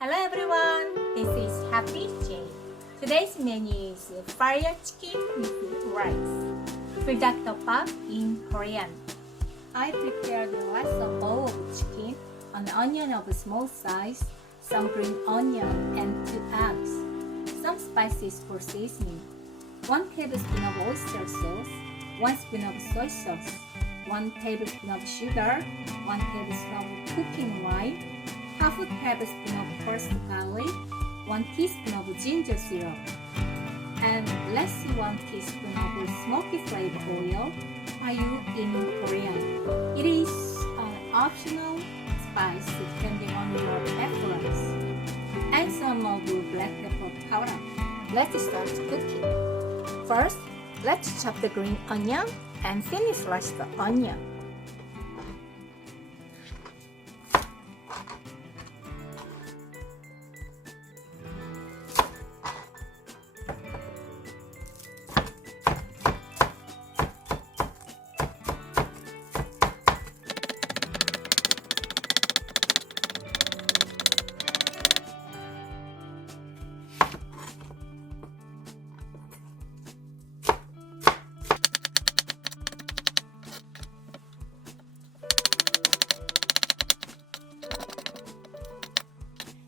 Hello everyone, this is Happy J. Today's menu is fire chicken with rice, 불닭덮밥 in Korean. I prepared lots of bowl of chicken, an onion of a small size, some green onion and 2 eggs, some spices for seasoning, 1 tablespoon of oyster sauce, 1 spoon of soy sauce, 1 tablespoon of sugar, 1 tablespoon of cooking wine, half a tablespoon of first garlic, 1 teaspoon of ginger syrup, and less 1 teaspoon of smoky flavored oil, Hwayoo in Korean. It is an optional spice depending on your preference. And some of black pepper powder. Let's start cooking. First, let's chop the green onion and thinly slice the onion.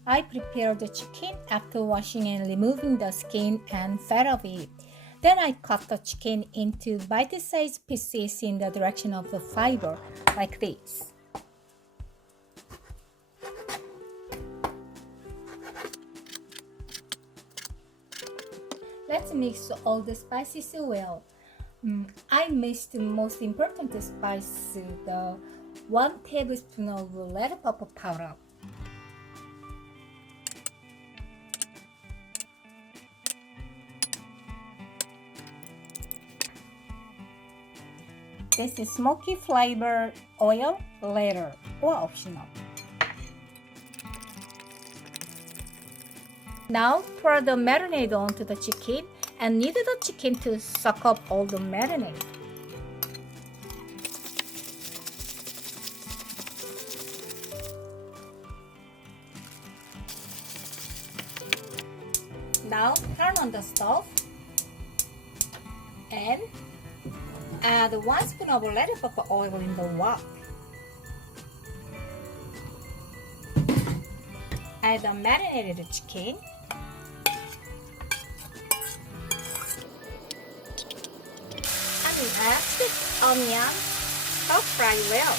I prepared the chicken after washing and removing the skin and fat of it. Then I cut the chicken into bite-sized pieces in the direction of the fiber, like this. Let's mix all the spices well. I mixed the most important spice, the 1 tablespoon of red pepper powder. This is smoky flavored oil, later or optional. Now pour the marinade onto the chicken and knead the chicken to suck up all the marinade. Now turn on the stove and add 1 spoon of red pepper oil in the wok. Add the marinated chicken. And add sweet onion. Stir fry well.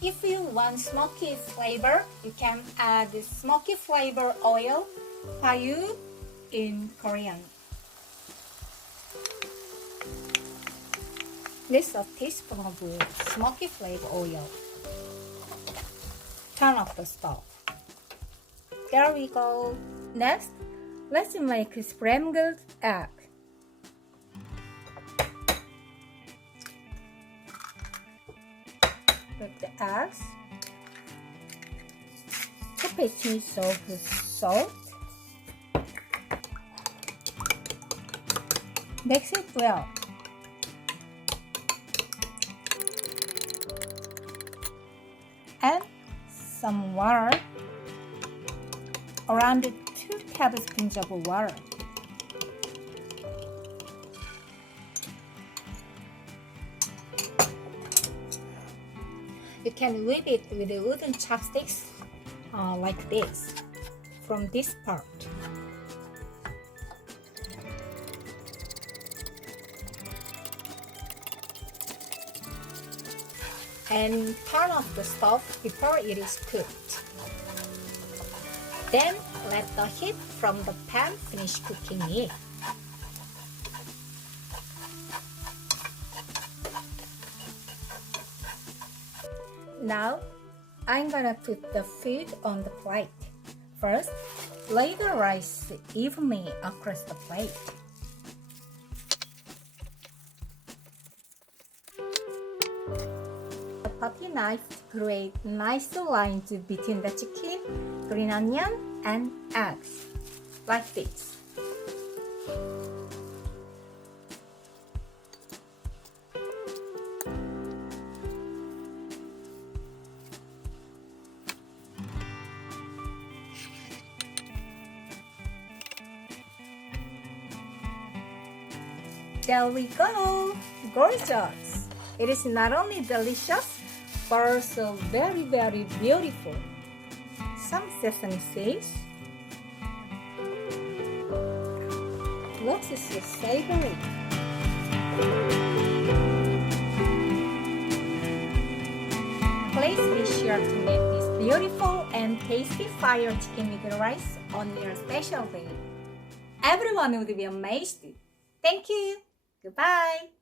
If you want smoky flavor, you can add smoky flavor oil, Hwayoo in Korean. This is a teaspoon of smoky flavor oil. Turn off the stove. There we go. Next, let's make scrambled egg. With the eggs, 2 pinches of salt, mix it well. And some water, around 2 tablespoons of water. You can whip it with wooden chopsticks like this, from this part. And turn off the stove before it is cooked. Then let the heat from the pan finish cooking it. Now, I'm gonna put the food on the plate. First, lay the rice evenly across the plate. A putty knife create nice lines between the chicken, green onion, and eggs. like this. There we go! Gorgeous! It is not only delicious, but also very, very beautiful. Some sesame seeds. Looks so savory. Please be sure to make this beautiful and tasty fire chicken with rice on your special day. Everyone would be amazed. Thank you. Goodbye.